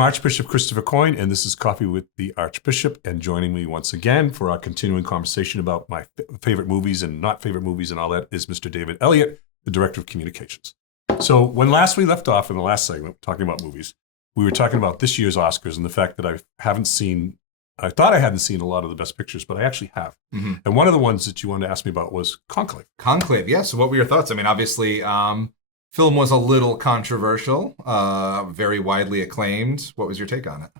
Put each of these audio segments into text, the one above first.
I'm Archbishop Christopher Coyne, and this is Coffee with the Archbishop. And joining me once again for our continuing conversation about my favorite movies and not favorite movies and all that is Mr. David Elliott, the Director of Communications. So when last we left off in the last segment, talking about movies, we were talking about this year's Oscars and the fact that I hadn't seen a lot of the best pictures, but I actually have. Mm-hmm. And one of the ones that you wanted to ask me about was Conclave. Conclave, yeah. So what were your thoughts? I mean, obviously, film was a little controversial, very widely acclaimed. What was your take on it?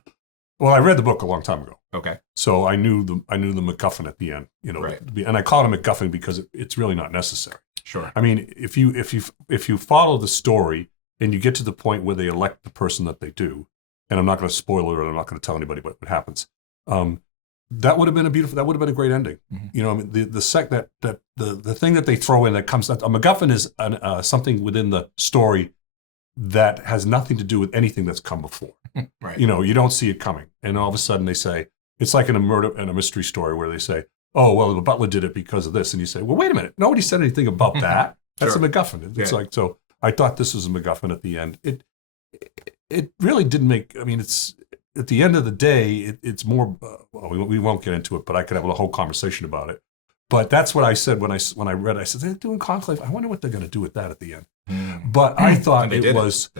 Well, I read the book a long time ago. Okay. So I knew the MacGuffin at the end, right. And I call it a MacGuffin because it's really not necessary. Sure. I mean, if you follow the story and you get to the point where they elect the person that they do, and I'm not going to spoil it, or I'm not going to tell anybody what happens. That would have been a great ending. Mm-hmm. I mean, the thing that they throw in that comes, a MacGuffin is something within the story that has nothing to do with anything that's come before. Right. You don't see it coming, and all of a sudden they say it's like in a murder and a mystery story where they say, "Oh, well, the butler did it because of this," and you say, "Well, wait a minute, nobody said anything about that. That's Sure. a MacGuffin." It's like, so I thought this was a MacGuffin at the end. It really didn't make. I mean, it's. At the end of the day, it's more. We won't get into it, but I could have a whole conversation about it. But that's what I said when I read it. I said, they're doing Conclave. I wonder what they're going to do with that at the end. But I thought it was,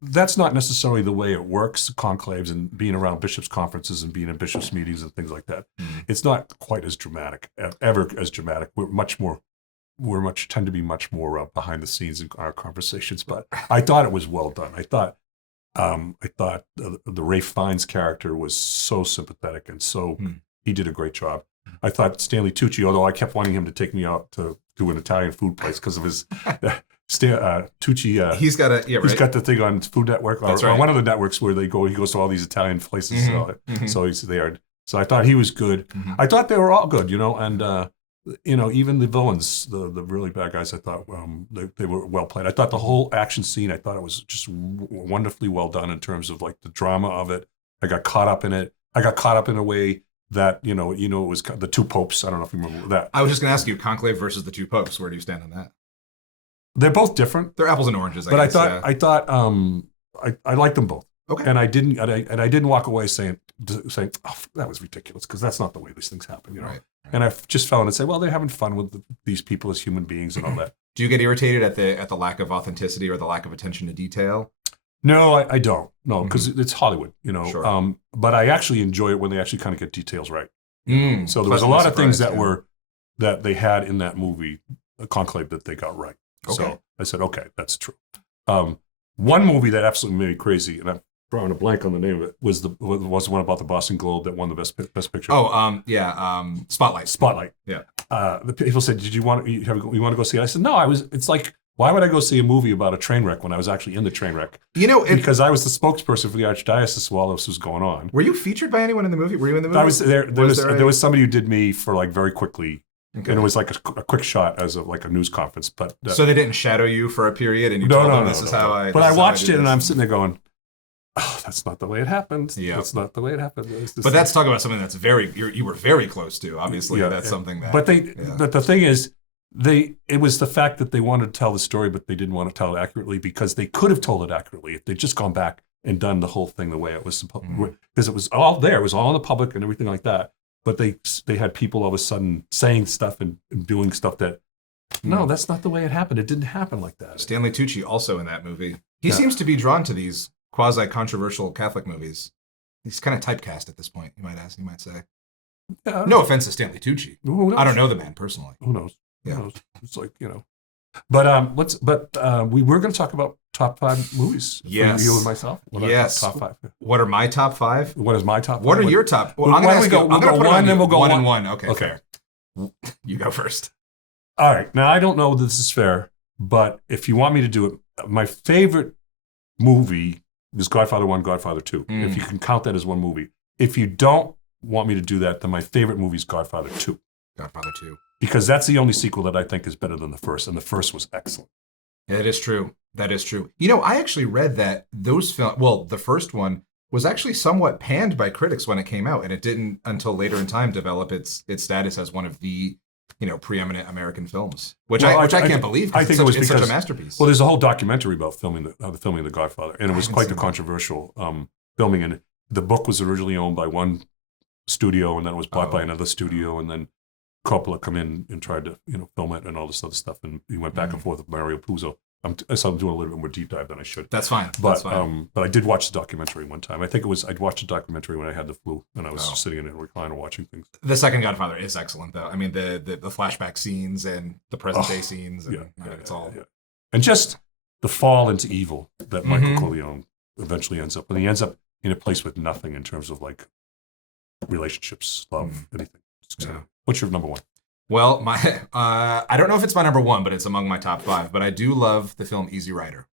that's not necessarily the way it works, conclaves and being around bishops' conferences and being in bishops' meetings and things like that. It's not quite as dramatic, ever as dramatic. We're tend to be much more behind the scenes in our conversations. But I thought it was well done. I thought the Ralph Fiennes character was so sympathetic and he did a great job. I thought Stanley Tucci, although I kept wanting him to take me out to an Italian food place because of his Tucci. He's got the thing on Food Network or one of the networks where he goes to all these Italian places. Mm-hmm. So he's there. So I thought he was good. Mm-hmm. I thought they were all good, and. Even the villains, the really bad guys, I thought they were well played. I thought the whole action scene, I thought it was just wonderfully well done in terms of like the drama of it. I got caught up in it. I got caught up in a way that, it was the two popes. I don't know if you remember that. I was just going to ask you, Conclave versus the two popes. Where do you stand on that? They're both different. They're apples and oranges, I thought I liked them both. Okay. And I didn't walk away saying, oh, that was ridiculous, because that's not the way these things happen, Right. And I just fell in and say, well, they're having fun with these people as human beings and all that. Do you get irritated at the lack of authenticity or the lack of attention to detail? No, I don't. No, because it's Hollywood, Sure. But I actually enjoy it when they actually kind of get details right. So there was a lot of things that they had in that movie, Conclave, that they got right. Okay. So I said, okay, that's true. One movie that absolutely made me crazy, and I'm drawing a blank on the name of it, was the one about the Boston Globe that won the best picture. Spotlight. Spotlight. Yeah. The people said, "Did you want to go see it?" I said, "No, It's like, why would I go see a movie about a train wreck when I was actually in the train wreck?" Because I was the spokesperson for the Archdiocese while this was going on. Were you featured by anyone in the movie? Were you in the movie? I was there. There was somebody who did me for like very quickly. Okay. And it was like a quick shot as like a news conference, but so they didn't shadow you for a period, and you told them this is how I. But I watched it, and I'm sitting there going, "Oh, that's not the way it happened. Yeah. That's not the way it happened." But that's talking about something that's you were very close to. Obviously, that's something that. But the thing is, it was the fact that they wanted to tell the story, but they didn't want to tell it accurately, because they could have told it accurately if they'd just gone back and done the whole thing the way it was supposed. Because it was all there, it was all in the public and everything like that. But they had people all of a sudden saying stuff and doing stuff that, no, that's not the way it happened. It didn't happen like that. Stanley Tucci also in that movie. He seems to be drawn to these quasi-controversial Catholic movies. He's kind of typecast at this point, you might say. Yeah, no offense to Stanley Tucci. I don't know the man personally. Who knows? Yeah. Who knows? It's like, But we were going to talk about top 5 movies. Yes. For you and myself. Top 5. What are my top 5? What is my top 5? What are your top? Well, I'm going to go one, then we'll go 1 and 1. Okay. Fair. You go first. All right. Now, I don't know if this is fair, but if you want me to do it, my favorite movie is Godfather 1, Godfather 2. If you can count that as one movie. If you don't want me to do that, then my favorite movie is Godfather 2. Godfather 2. Because that's the only sequel that I think is better than the first, and the first was excellent. That is true. I actually read that those films, the first one was actually somewhat panned by critics when it came out, and it didn't until later in time develop its status as one of the preeminent American films, which I can't believe. I think it's such a masterpiece. Well, there's a whole documentary about filming The Godfather, and it was quite the controversial filming. And the book was originally owned by one studio, and then it was bought by another studio, and then Coppola come in and tried to film it and all this other stuff, and he went back and forth with Mario Puzo. I'm doing a little bit more deep dive than I should. That's fine. But but I did watch the documentary one time. I think I'd watched the documentary when I had the flu, and I was just sitting in a recliner watching things. The second Godfather is excellent, though. I mean, the flashback scenes and the present day scenes, and it's all. Yeah. And just the fall into evil that Michael Corleone eventually ends up, and he ends up in a place with nothing in terms of like relationships, love, anything. So, what's your number one? Well, I don't know if it's my number one, but it's among my top 5. But I do love the film Easy Rider.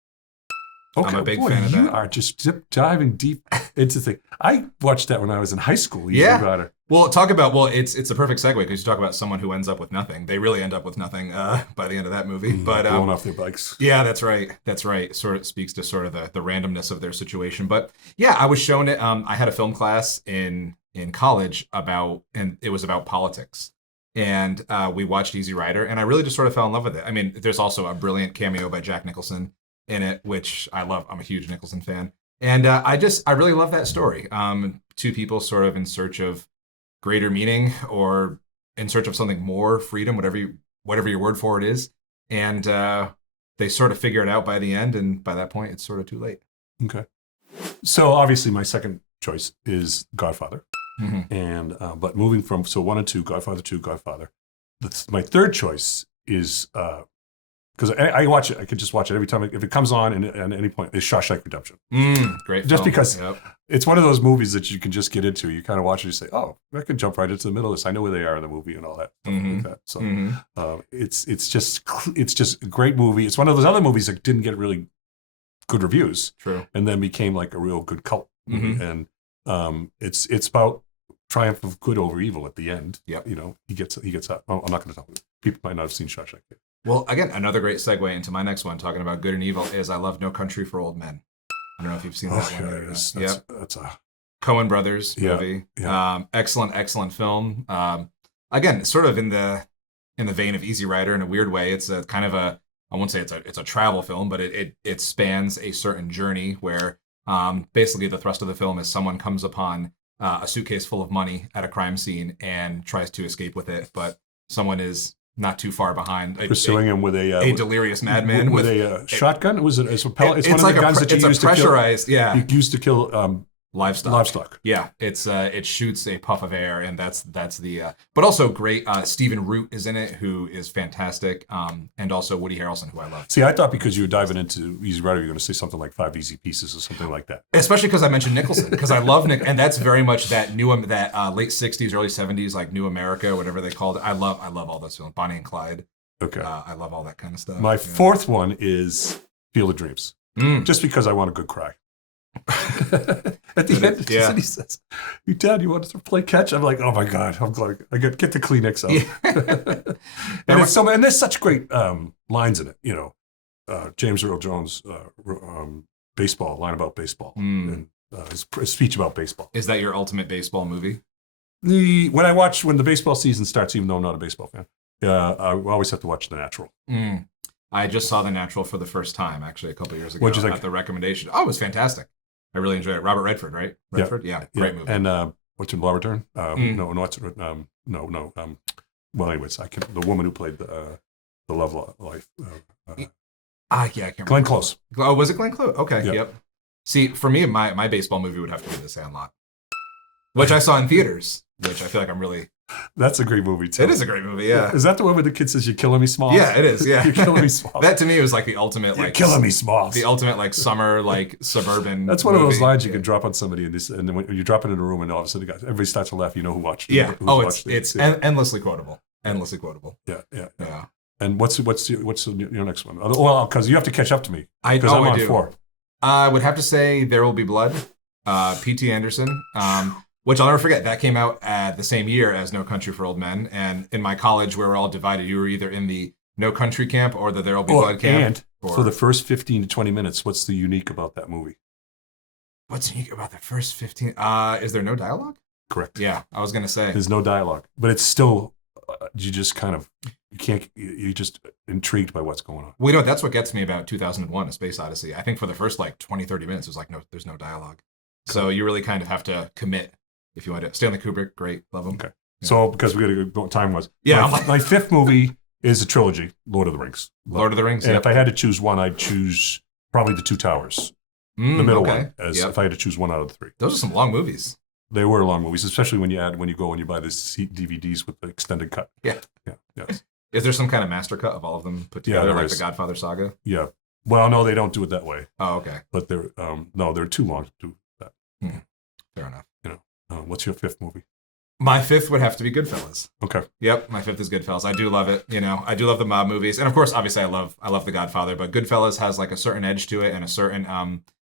Okay, I'm a big fan of that. You are just diving deep into things. I watched that when I was in high school. Easy Rider. Well, it's a perfect segue because you talk about someone who ends up with nothing. They really end up with nothing by the end of that movie. But blowing off their bikes. Yeah, that's right. That's right. Sort of speaks to sort of the randomness of their situation. But yeah, I was shown it. I had a film class in college and it was about politics. And we watched Easy Rider, and I really just sort of fell in love with it. I mean, there's also a brilliant cameo by Jack Nicholson in it, which I love. I'm a huge Nicholson fan. And I really love that story. Two people sort of in search of greater meaning or in search of something more, freedom, whatever your word for it is. And they sort of figure it out by the end, and by that point, it's sort of too late. Okay. So obviously my second choice is Godfather. And but moving from 1 and 2, Godfather 2, Godfather. My third choice is because I watch it. I could just watch it every time if it comes on at any point. Is Shawshank Redemption. Great. Just because it's one of those movies that you can just get into. You kind of watch it and you say, "Oh, I can jump right into the middle of this. I know where they are in the movie and all that stuff like that." So it's just a great movie. It's one of those other movies that didn't get really good reviews. True. And then became like a real good cult movie. And it's about triumph of good over evil at the end. Yep. He gets out. I'm not going to tell you. People might not have seen Shawshank yet. Well, again, another great segue into my next one, talking about good and evil, is I love No Country for Old Men. I don't know if you've seen that one. That's a Coen Brothers movie. Yeah. Excellent film. Again, sort of in the vein of Easy Rider in a weird way. It's a kind of I won't say it's a travel film, but it spans a certain journey where basically the thrust of the film is someone comes upon a suitcase full of money at a crime scene and tries to escape with it, but someone is not too far behind, pursuing him with a delirious madman with a shotgun. It's one of the guns that you used to pressurized, kill. You used to kill livestock. Yeah, it shoots a puff of air, and that's the. But also great. Stephen Root is in it, who is fantastic, and also Woody Harrelson, who I love. See, I thought because you were diving into Easy Rider, you're going to say something like 5 Easy Pieces or something like that. Especially because I mentioned Nicholson, because I love Nick, and that's very much that late '60s, early '70s, like New America, whatever they called it. I love all those films, Bonnie and Clyde. Okay, I love all that kind of stuff. My fourth one is Field of Dreams, just because I want a good cry. At the end, he says, "Dad, you want us to play catch?" I'm like, "Oh my god, I'm glad I get the Kleenex out." And there's such great lines in it. James Earl Jones' baseball line about baseball, and his speech about baseball. Is that your ultimate baseball movie? When the baseball season starts, even though I'm not a baseball fan, I always have to watch The Natural. I just saw The Natural for the first time, actually, a couple of years ago. What'd you think? At the recommendation. Oh, it was fantastic. I really enjoyed it. Robert Redford, right? Redford, yeah, great movie. And what's in Law Return? No. Well, anyways, the woman who played the Love Life. I can't remember. Glenn Close. Oh, was it Glenn Close? Okay, yep. See, for me, my baseball movie would have to be The Sandlot, which I saw in theaters, which I feel like I'm really. That's a great movie too. It is a great movie, yeah. Is that the one where the kid says, "You're killing me, Smalls"? Yeah, it is. Yeah, You're killing me, Smalls. That to me was like the ultimate, You're killing me, Smalls. The ultimate like summer like suburban. That's one of those lines you can drop on somebody, and then when you drop it in a room, and all of a sudden everybody starts to laugh. You know who watched it? Yeah. It's endlessly quotable. Endlessly quotable. Yeah. And what's your next one? Well, because you have to catch up to me. Because I'm on 4. I would have to say There Will Be Blood. P.T. Anderson. Which I'll never forget. That came out the same year as No Country for Old Men. And in my college, we were all divided. You were either in the No Country camp or the There Will Be Blood camp. And for the first 15 to 20 minutes, what's the unique about that movie? What's unique about the first 15? Is there no dialogue? Correct. Yeah, I was going to say. There's no dialogue. But it's still you just kind of you're just intrigued by what's going on. Well, you know, that's what gets me about 2001: A Space Odyssey. I think for the first like 20, 30 minutes, it was like, no, there's no dialogue. So you really kind of have to commit if you want to. Stanley Kubrick, great, love him. Okay. Yeah. So because we got to go, time was. Yeah. My fifth movie is a trilogy, Lord of the Rings. Lord of the Rings. And if I had to choose one, I'd choose probably the Two Towers, the middle one. If I had to choose one out of the three. Those are some long movies. They were long movies, especially when you go and you buy the DVDs with the extended cut. Yeah. Yeah. Yes. Is there some kind of master cut of all of them put together, like the Godfather saga? Yeah. Well, no, they don't do it that way. Oh, okay. But they're too long to do that. Fair enough. What's your fifth movie? My fifth would have to be Goodfellas. Okay. Yep, my fifth is Goodfellas. I do love it. I do love the mob movies, and of course, obviously, I love The Godfather. But Goodfellas has like a certain edge to it and a certain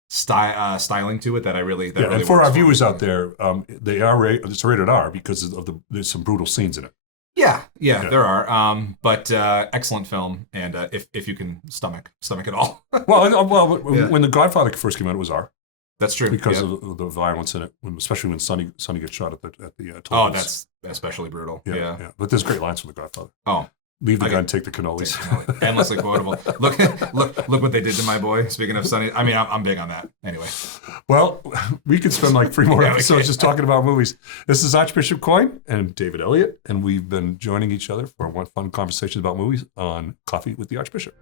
styling to it that really. And for our viewers out there, it's rated R because there's some brutal scenes in it. Yeah, there are. But excellent film, and if you can stomach it all. When The Godfather first came out, it was R. That's true. Because of the violence in it, especially when Sonny gets shot at the toll Oh, booths. that's especially brutal. Yeah. But there's great lines from The Godfather. Oh. Leave the gun, take the cannolis. Endlessly quotable. Look what they did to my boy. Speaking of Sonny, I mean, I'm big on that. Anyway. Well, we could spend like 3 more episodes just talking about movies. This is Archbishop Coyne and David Elliott, and we've been joining each other for fun conversations about movies on Coffee with the Archbishop.